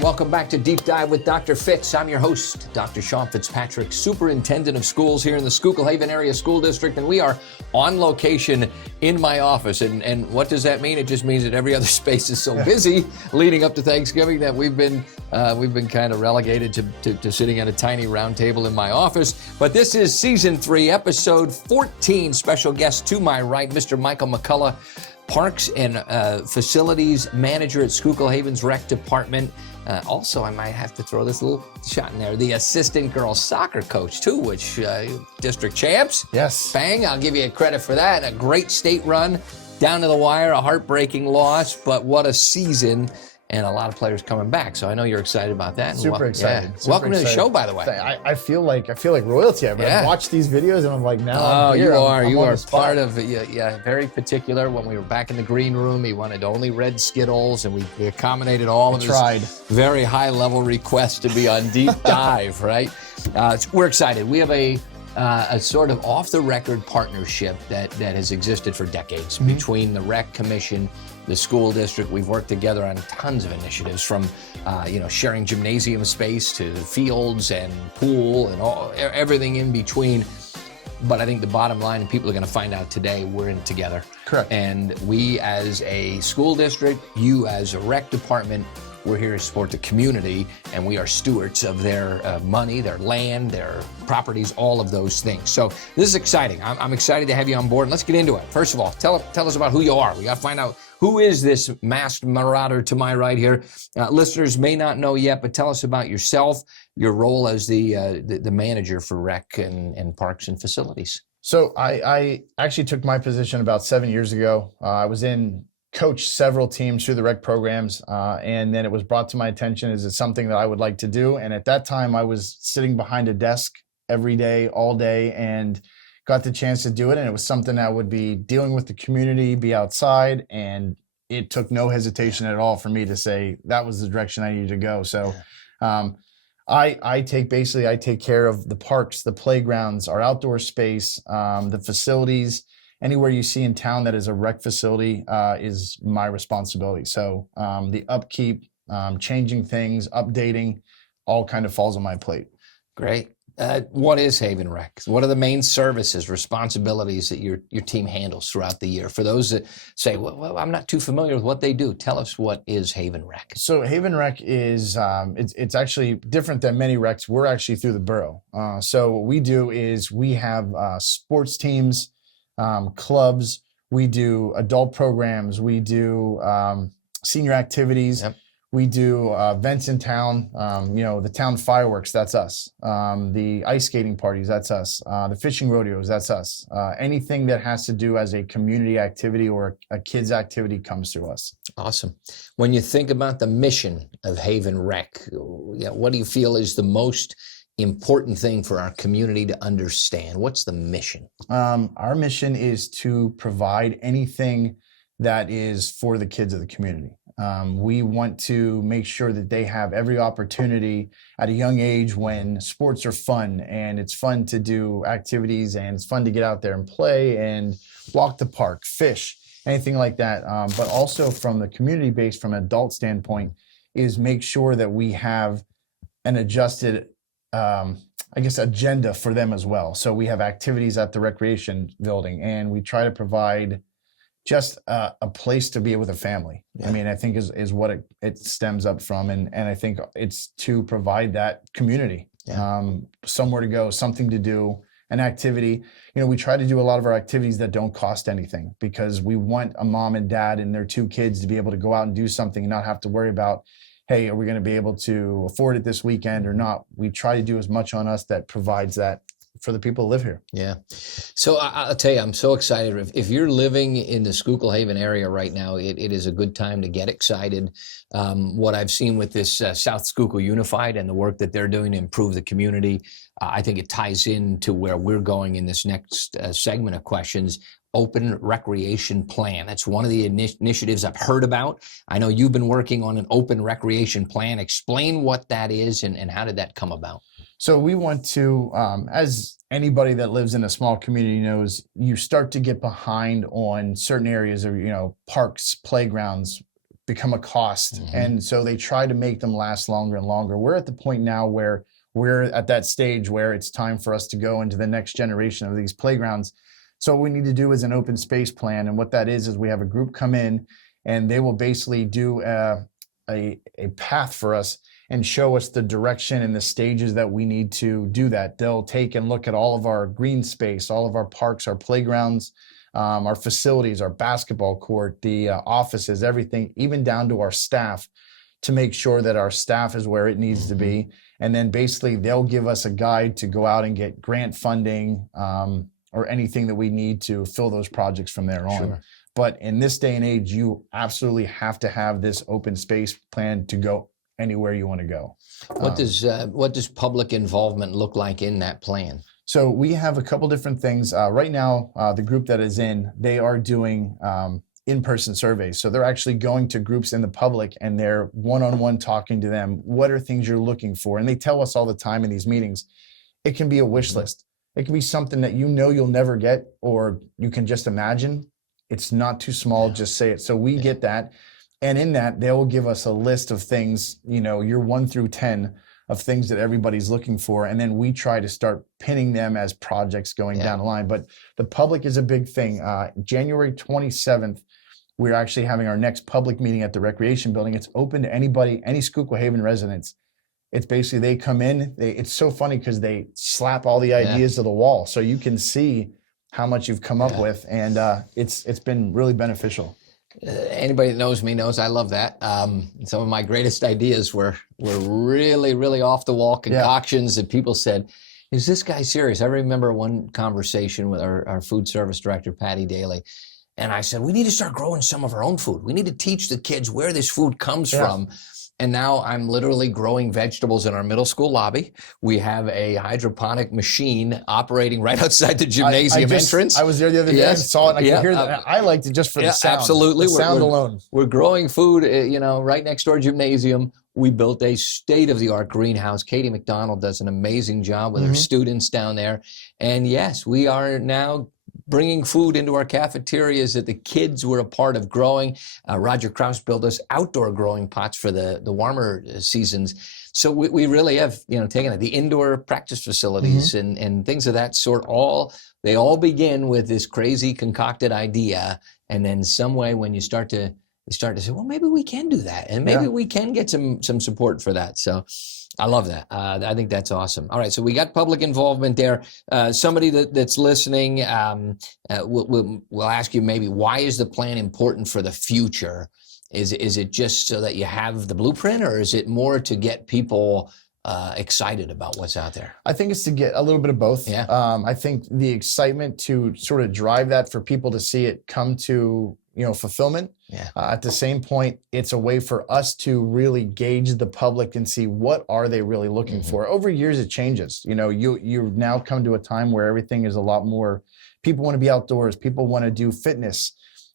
Welcome back to Deep Dive with Dr. Fitz. I'm your host, Dr. Sean Fitzpatrick, Superintendent of Schools here in the Schuylkill Haven Area School District, and we are on location in my office. And what does that mean? It just means that every other space is so busy leading up to Thanksgiving that we've been kind of relegated to sitting at a tiny round table in my office. But this is Season 3, Episode 14. Special guest to my right, Mr. Mykal McCulloch, Parks and Facilities Manager at Schuylkill Haven's Rec Department. Also, I might have to throw this little shot in there. The assistant girls soccer coach, too, which district champs. Yes. Bang, I'll give you a credit for that. A great state run, down to the wire, a heartbreaking loss, but what a season. And a lot of players coming back, so I know you're excited about that. Super excited. Yeah. Welcome to the show, by the way. I feel like royalty. I've watched these videos, and I'm like, now I'm here. You are part of it. Yeah, very particular. When we were back in the green room, he wanted only red Skittles, and we accommodated all of his very high-level requests to be on Deep Dive, right? We're excited. We have a sort of off-the-record partnership that has existed for decades between the Rec Commission, the school district. We've worked together on tons of initiatives, from sharing gymnasium space to fields and pool and everything in between. But I think the bottom line, and people are going to find out today, we're in it together. Correct. And we as a school district, you as a rec department, we're here to support the community, and we are stewards of their money, their land, their properties, all of those things. So this is exciting. I'm excited to have you on board. And let's get into it. First of all, tell us about who you are. We got to find out who is this masked marauder to my right here. Listeners may not know yet, but tell us about yourself, your role as the manager for Rec and Parks and Facilities. So I actually took my position about 7 years ago. I was coached several teams through the rec programs, and then it was brought to my attention, is it something that I would like to do? And at that time, I was sitting behind a desk every day, all day, and got the chance to do it. And it was something that would be dealing with the community, be outside, and it took no hesitation at all for me to say that was the direction I needed to go. So I take care of the parks, the playgrounds, our outdoor space, the facilities. Anywhere you see in town that is a rec facility is my responsibility. So the upkeep, changing things, updating, all kind of falls on my plate. Great. What is Haven Rec? What are the main services, responsibilities that your team handles throughout the year? For those that say, well, I'm not too familiar with what they do, tell us, what is Haven Rec? So Haven Rec is, it's actually different than many recs. We're actually through the borough. So what we do is we have sports teams, clubs, we do adult programs, we do senior activities. Yep. We do events in town, the town fireworks, that's us. The ice skating parties, that's us. The fishing rodeos, that's us. Anything that has to do as a community activity or a kid's activity comes through us. Awesome. When you think about the mission of Haven Rec, what do you feel is the most important thing for our community to understand? What's the mission? Our mission is to provide anything that is for the kids of the community. We want to make sure that they have every opportunity at a young age when sports are fun, and it's fun to do activities, and it's fun to get out there and play and walk the park, fish, anything like that. But also from the community base, from an adult standpoint, is make sure that we have an adjusted agenda for them as well. So we have activities at the recreation building, and we try to provide just a place to be with a family. Yeah. I mean, I think is what it stems up from. And I think it's to provide that community, somewhere to go, something to do, an activity. We try to do a lot of our activities that don't cost anything, because we want a mom and dad and their two kids to be able to go out and do something and not have to worry about, hey, are we going to be able to afford it this weekend or not? We try to do as much on us that provides that for the people who live here. Yeah. So I'll tell you, I'm so excited. If you're living in the Schuylkill Haven area right now, it is a good time to get excited. What I've seen with this South Schuylkill Unified and the work that they're doing to improve the community, I think it ties into where we're going in this next segment of questions. Open recreation plan. That's one of the initiatives I've heard about. I know you've been working on an open recreation plan. Explain what that is and how did that come about? So we want to, as anybody that lives in a small community knows, you start to get behind on certain areas of, parks, playgrounds become a cost. And so they try to make them last longer and longer. We're at the point now where we're at that stage where it's time for us to go into the next generation of these playgrounds. So what we need to do is an open space plan. And what that is we have a group come in and they will basically do a path for us and show us the direction and the stages that we need to do that. They'll take and look at all of our green space, all of our parks, our playgrounds, our facilities, our basketball court, the offices, everything, even down to our staff, to make sure that our staff is where it needs to be. And then basically they'll give us a guide to go out and get grant funding or anything that we need to fill those projects from there on. Sure. But in this day and age, you absolutely have to have this open space plan to go anywhere you want to go. What does public involvement look like in that plan? So we have a couple different things. Right now, the group that is in, they are doing in-person surveys. So they're actually going to groups in the public and they're one-on-one talking to them. What are things you're looking for? And they tell us all the time in these meetings. It can be a wish list. It can be something that you'll never get, or you can just imagine. It's not too small, just say it. So we get that. And in that, they will give us a list of things, your 1 through 10 of things that everybody's looking for. And then we try to start pinning them as projects going down the line. But the public is a big thing. January 27th, we're actually having our next public meeting at the Recreation Building. It's open to anybody, any Schuylkill Haven residents. It's basically, they come in, it's so funny because they slap all the ideas to the wall. So you can see how much you've come up with. And it's been really beneficial. Anybody that knows me knows I love that. Some of my greatest ideas were really, really off the wall concoctions that people said, is this guy serious? I remember one conversation with our food service director, Patty Daly, and I said, we need to start growing some of our own food. We need to teach the kids where this food comes from. And now I'm literally growing vegetables in our middle school lobby. We have a hydroponic machine operating right outside the gymnasium entrance. I was there the other day and saw it. And I could hear that. I liked it just for the sound. Absolutely. The sound alone. We're growing food, right next to our gymnasium. We built a state-of-the-art greenhouse. Katie McDonald does an amazing job with her students down there. And yes, we are now bringing food into our cafeterias that the kids were a part of growing. Roger Krause built us outdoor growing pots for the warmer seasons. So we really have, taken it. The indoor practice facilities and things of that sort, they all begin with this crazy concocted idea. And then some way when you start to say, well, maybe we can do that. And maybe we can get some support for that. So I love that. I think that's awesome. All right, so we got public involvement there. Somebody that's listening will ask you maybe, why is the plan important for the future? Is it just so that you have the blueprint, or is it more to get people excited about what's out there? I think it's to get a little bit of both. Yeah. I think the excitement to sort of drive that for people to see it come to fulfillment. Yeah. At the same point, it's a way for us to really gauge the public and see what are they really looking for. Over years, it changes. You've now come to a time where everything is a lot more. People want to be outdoors. People want to do fitness.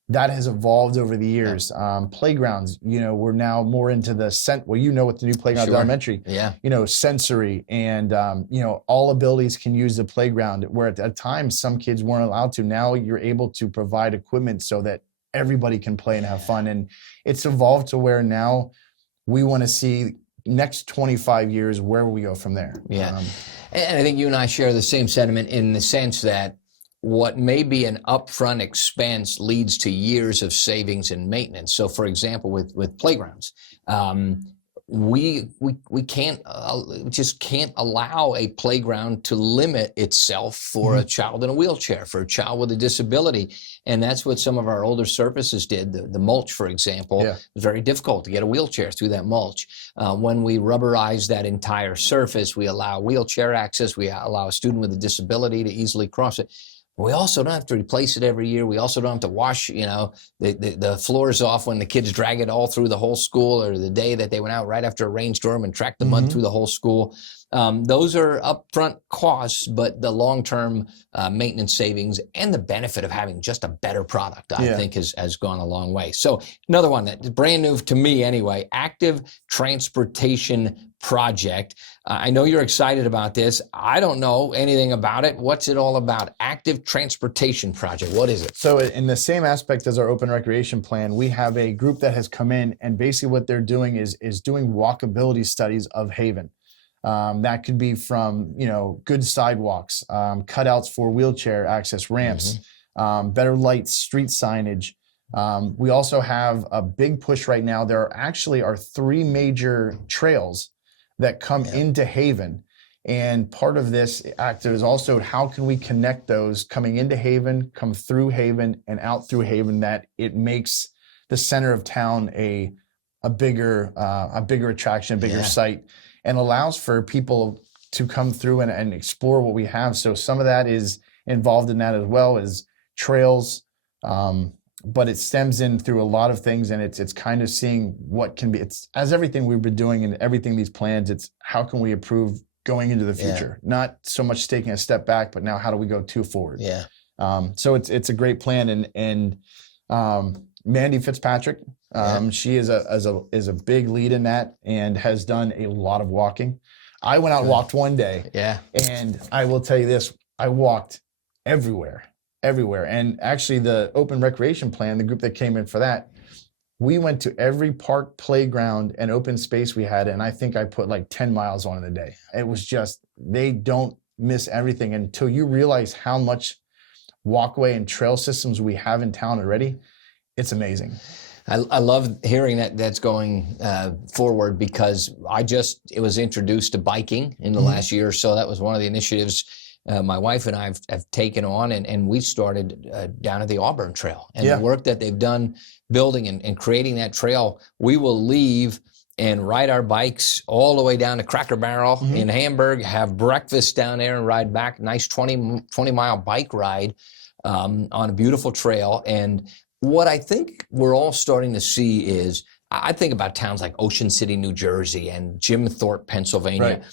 That has evolved over the years. Playgrounds, we're now more into the what the new playground elementary. Yeah. Sensory and all abilities can use the playground. Where at times some kids weren't allowed to. Now you're able to provide equipment so that everybody can play and have fun. And it's evolved to where now we want to see next 25 years, where will we go from there? Yeah. And I think you and I share the same sentiment in the sense that what may be an upfront expense leads to years of savings and maintenance. So for example, with playgrounds, we just can't allow a playground to limit itself for a child in a wheelchair, for a child with a disability. And that's what some of our older surfaces did. The mulch, for example, it was very difficult to get a wheelchair through that mulch. When we rubberize that entire surface, we allow wheelchair access, we allow a student with a disability to easily cross it. We also don't have to replace it every year. We also don't have to wash, the floors off when the kids drag it all through the whole school, or the day that they went out right after a rainstorm and tracked the mud through the whole school. Those are upfront costs, but the long-term maintenance savings and the benefit of having just a better product, I think, has gone a long way. So another one that's brand new to me anyway, Active Transportation Project. I know you're excited about this. I don't know anything about it. What's it all about? Active Transportation Project. What is it? So in the same aspect as our open recreation plan, we have a group that has come in, and basically what they're doing is doing walkability studies of Haven. That could be from, good sidewalks, cutouts for wheelchair access ramps, better lights, street signage. We also have a big push right now. There are 3 major trails that come into Haven. And part of this active is also how can we connect those coming into Haven, come through Haven, and out through Haven, that it makes the center of town a bigger attraction, a bigger site, and allows for people to come through and explore what we have. So some of that is involved in that as well as trails, but it stems in through a lot of things, and it's kind of seeing what can be. It's as everything we've been doing and everything these plans. It's how can we improve going into the future, not so much taking a step back, but now how do we go 2 forward? So it's a great plan, and Mandy Fitzpatrick, she is a big lead in that and has done a lot of walking. I went out and walked one day, and I will tell you this: I walked everywhere. And actually, the open recreation plan, the group that came in for that, we went to every park, playground, and open space we had, and I think I put like 10 miles on in a day. It was just, they don't miss everything until you realize how much walkway and trail systems we have in town already. It's amazing. I love hearing that's going forward, because it was introduced to biking in the last year or so. That was one of the initiatives my wife and I have taken on, and we started down at the Auburn Trail. And the work that they've done building and creating that trail, we will leave and ride our bikes all the way down to Cracker Barrel in Hamburg, have breakfast down there and ride back. Nice 20-mile bike ride on a beautiful trail. And what I think we're all starting to see is, I think about towns like Ocean City, New Jersey, and Jim Thorpe, Pennsylvania,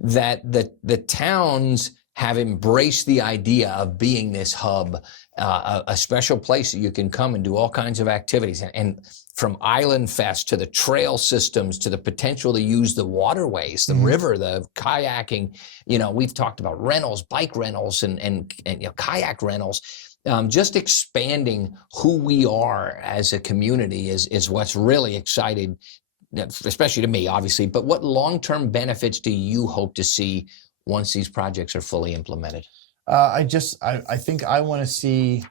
that the towns have embraced the idea of being this hub, a special place that you can come and do all kinds of activities. And from Island Fest to the trail systems to the potential to use the waterways, the river, the kayaking, we've talked about rentals, bike rentals, and kayak rentals. Just expanding who we are as a community is what's really exciting, especially to me, obviously. But what long-term benefits do you hope to see once these projects are fully implemented? I think I want to see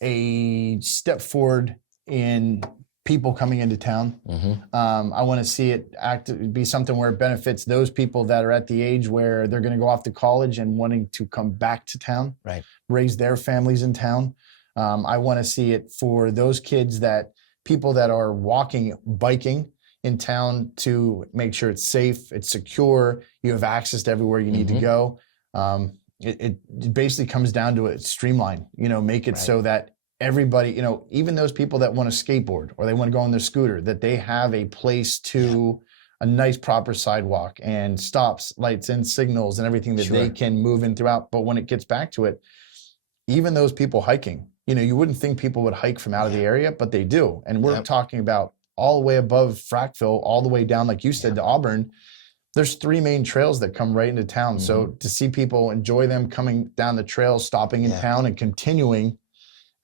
a step forward in people coming into town. I want to see it be something where it benefits those people that are at the age where they're going to go off to college and wanting to come back to town, raise their families in town. I want to see it for those kids, people that are biking in town, to make sure it's safe, it's secure, you have access to everywhere you need to go. It basically comes down to it, streamline, make it so that everybody, even those people that want to skateboard or they want to go on their scooter, that they have a place to a nice proper sidewalk and stops, lights, and signals and everything that they can move in throughout. But when it gets back to it, even those people hiking, you wouldn't think people would hike from out of the area, but they do. And we're talking about all the way above Frackville, all the way down, like you said, to Auburn. There's 3 main trails that come right into town. So to see people enjoy them coming down the trail, stopping in town and continuing,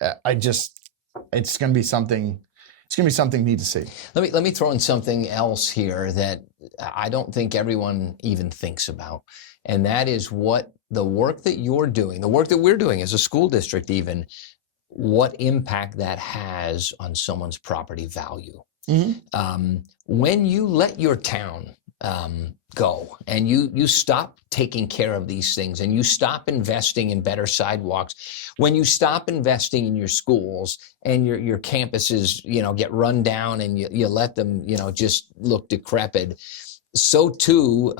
it's going to be something. It's going to be something neat to see. Let me throw in something else here that I don't think everyone even thinks about, and that is what the work that you're doing, the work that we're doing as a school district, even what impact that has on someone's property value. When you let your town go and you stop taking care of these things, and you stop investing in better sidewalks, when you stop investing in your schools and your campuses, get run down, and you let them, just look decrepit, so too,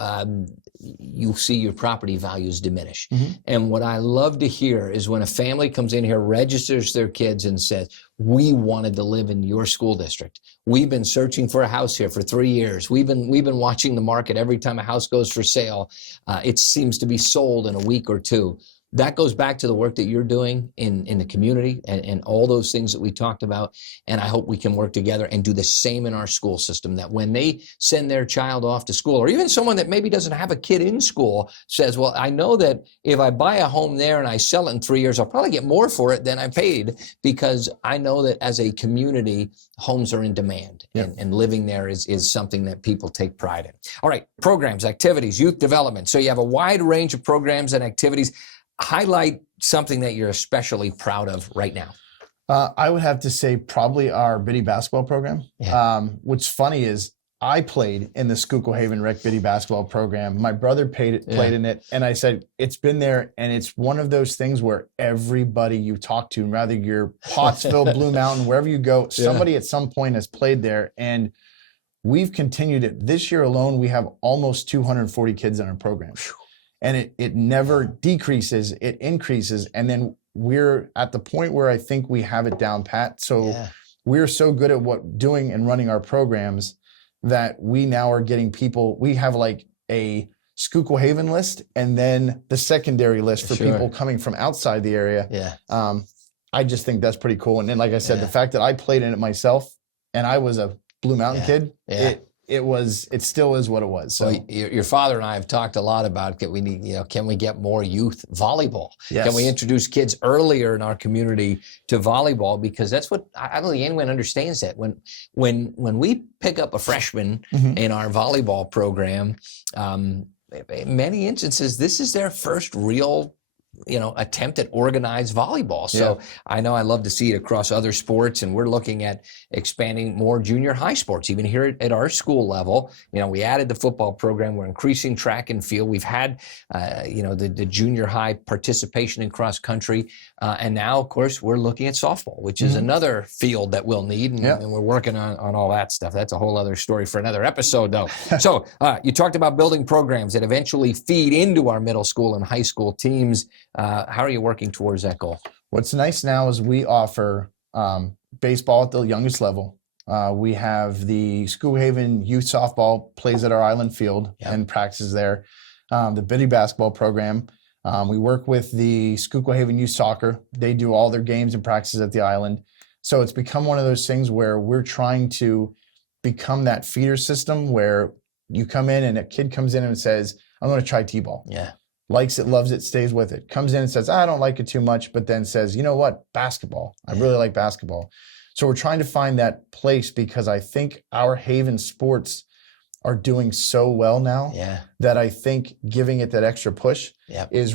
you see your property values diminish. And what I love to hear is when a family comes in here, registers their kids and says, we wanted to live in your school district. We've been searching for a house here for 3 years. We've been watching the market. Every time a house goes for sale, it seems to be sold in a week or two. That goes back to the work that you're doing in the community and all those things that we talked about. And I hope we can work together and do the same in our school system, that when they send their child off to school, or even someone that maybe doesn't have a kid in school says, well, I know that if I buy a home there and I sell it in 3 years, I'll probably get more for it than I paid, because I know that as a community, homes are in demand. And living there is something that people take pride in. All right, programs, activities, youth development. So you have a wide range of programs and activities. Highlight something that you're especially proud of right now. I would have to say probably our Biddy basketball program. What's funny is I played in the Schuylkill Haven Rec Biddy basketball program. My brother played in it, and I said, it's been there, and it's one of those things where everybody you talk to, whether you're Pottsville, Blue Mountain, wherever you go, somebody at some point has played there, and we've continued it. This year alone, we have almost 240 kids in our program. And it never decreases, it increases. And then we're at the point where I think we have it down pat. So we're so good at doing and running our programs that we now are getting people. We have like a Schuylkill Haven list and then the secondary list for people coming from outside the area. I just think that's pretty cool. And then, like I said, the fact that I played in it myself and I was a Blue Mountain kid, it still is what it was. So your father and I have talked a lot about can we get more youth volleyball? Can we introduce kids earlier in our community to volleyball? Because that's what I don't think anyone understands, that when we pick up a freshman in our volleyball program, in many instances this is their first real attempt at organized volleyball. So I know I love to see it across other sports, and we're looking at expanding more junior high sports, even here at our school level. We added the football program. We're increasing track and field. We've had, the junior high participation in cross country. And now, of course, we're looking at softball, which is another field that we'll need. And we're working on all that stuff. That's a whole other story for another episode, though. So you talked about building programs that eventually feed into our middle school and high school teams. How are you working towards that goal? What's nice now is we offer baseball at the youngest level. We have the Schuylkill Haven youth softball plays at our island field and practices there. The Biddy basketball program. We work with the Schuylkill Haven youth soccer. They do all their games and practices at the island. So it's become one of those things where we're trying to become that feeder system where you come in and a kid comes in and says, I'm going to try t-ball. Likes it, loves it, stays with it. Comes in and says, I don't like it too much, but then says, you know what, basketball. I really like basketball. So we're trying to find that place, because I think our Haven sports are doing so well now that I think giving it that extra push is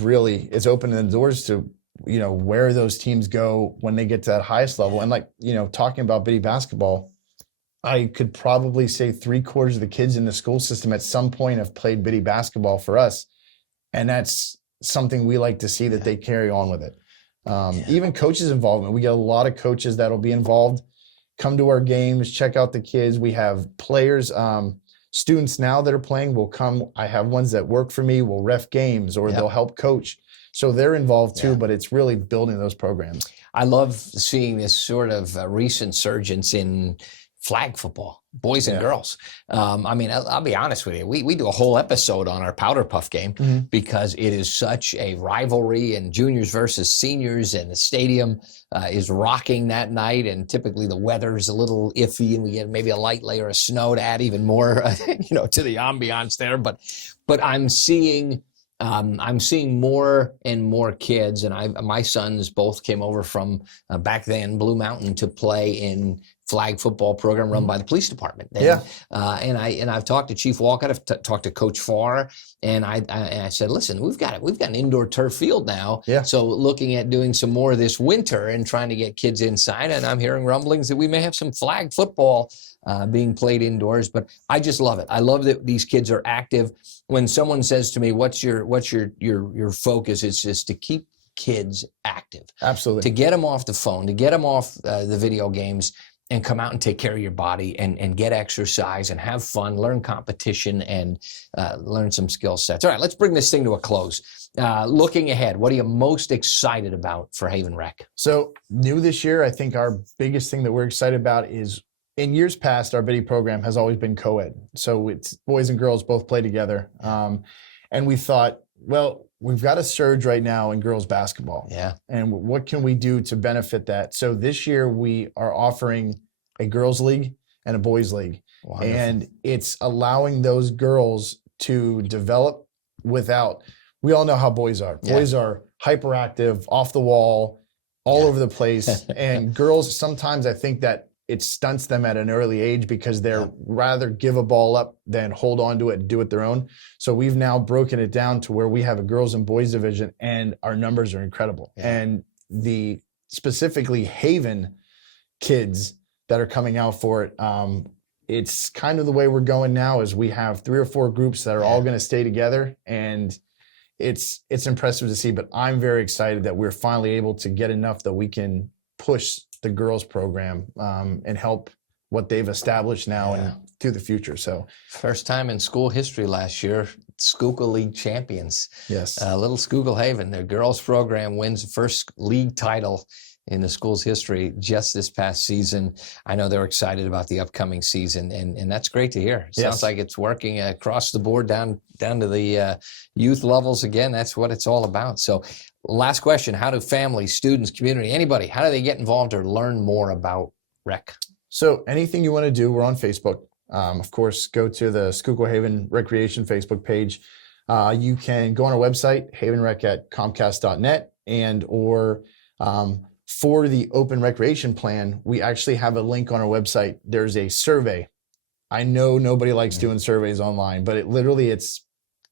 opening the doors to, where those teams go when they get to that highest level. And talking about Biddy basketball, I could probably say 3/4 of the kids in the school system at some point have played Biddy basketball for us. And that's something we like to see, that they carry on with it. Even coaches' involvement. We get a lot of coaches that'll be involved, come to our games, check out the kids. We have players, students now that are playing will come. I have ones that work for me, will ref games, or they'll help coach. So they're involved too, but it's really building those programs. I love seeing this sort of resurgence in flag football, boys and girls. I'll be honest with you. We do a whole episode on our Powder Puff game because it is such a rivalry, and juniors versus seniors, and the stadium is rocking that night. And typically the weather is a little iffy, and we get maybe a light layer of snow to add even more, to the ambiance there. But I'm seeing more and more kids, and my sons both came over from back then Blue Mountain to play in flag football program run by the police department. And I've talked to Chief Walcott, I've talked to Coach Farr, and I said, listen, we've got an indoor turf field now. So looking at doing some more this winter and trying to get kids inside, and I'm hearing rumblings that we may have some flag football being played indoors. But I just love it. I love that these kids are active. When someone says to me, what's your focus? It's just to keep kids active. Absolutely. To get them off the phone, to get them off the video games. and come out and take care of your body and get exercise and have fun, learn competition, and learn some skill sets. All right, let's bring this thing to a close. Looking ahead, what are you most excited about for Haven Rec? So new this year, I think our biggest thing that we're excited about is, in years past, our biddy program has always been co-ed. So it's boys and girls both play together. And we thought, well, we've got a surge right now in girls basketball. Yeah. And what can we do to benefit that? So this year we are offering a girls league and a boys league. Wonderful. And it's allowing those girls to develop without, we all know how boys are. Yeah. Boys are hyperactive, off the wall, all over the place. And girls, sometimes I think that it stunts them at an early age because they're rather give a ball up than hold on to it and do it their own. So we've now broken it down to where we have a girls and boys division, and our numbers are incredible. Yeah. And the specifically Haven kids that are coming out for it, it's kind of the way we're going now is we have 3 or 4 groups that are all going to stay together, and it's impressive to see. But I'm very excited that we're finally able to get enough that we can push the girls program and help what they've established now and through the future. So first time in school history last year, Schuylkill League champions. yes, Little Schuylkill Haven, their girls program wins the first league title in the school's history just this past season. I know they're excited about the upcoming season, and that's great to hear. Sounds like it's working across the board down to the youth levels again. That's what it's all about. So last question, how do families, students, community, anybody, how do they get involved or learn more about rec? So anything you want to do, we're on Facebook. Of course, go to the Schuylkill Haven Recreation Facebook page. You can go on our website, havenrec@comcast.net, and or for the open recreation plan, we actually have a link on our website. There's a survey. I know nobody likes doing surveys online, but it's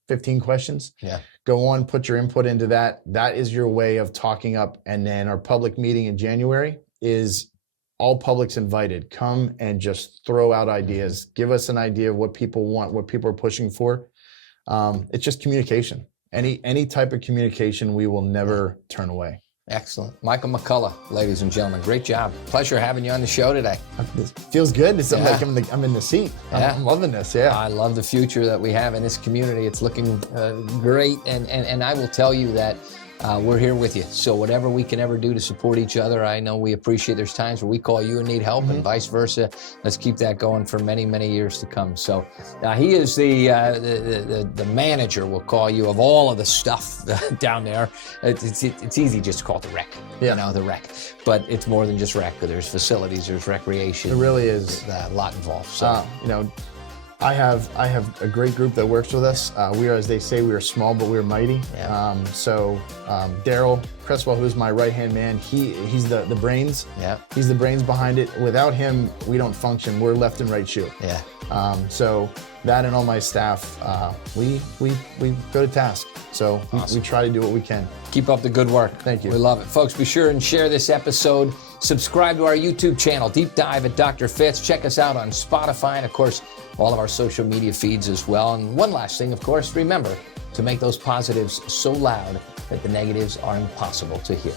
15 questions. Yeah. Go on, put your input into that. That is your way of talking up. And then our public meeting in January is all public's invited. Come and just throw out ideas. Give us an idea of what people want, what people are pushing for. It's just communication. Any type of communication, we will never turn away. Excellent. Mykal McCulloch, ladies and gentlemen, great job. Pleasure having you on the show today. It feels good. It's like I'm in the seat. I'm loving this. Yeah. I love the future that we have in this community. It's looking great. And I will tell you that we're here with you. So whatever we can ever do to support each other, I know we appreciate. There's times where we call you and need help and vice versa. Let's keep that going for many, many years to come. So he is the manager, we'll call you, of all of the stuff down there. It's easy just to call it the rec, the rec. But it's more than just rec. There's facilities, there's recreation. It really is. A lot involved. So, I have a great group that works with us. We are, as they say, we are small, but we're mighty. Yeah. Daryl Cresswell, who's my right-hand man, he's the brains. Yeah. He's the brains behind it. Without him, we don't function. We're left and right shoe. Yeah. So that and all my staff, we go to task. So we try to do what we can. Keep up the good work. Thank you. We love it. Folks, be sure and share this episode. Subscribe to our YouTube channel, Deep Dive at Dr. Fitz. Check us out on Spotify and, of course, all of our social media feeds as well. And one last thing, of course, remember to make those positives so loud that the negatives are impossible to hear.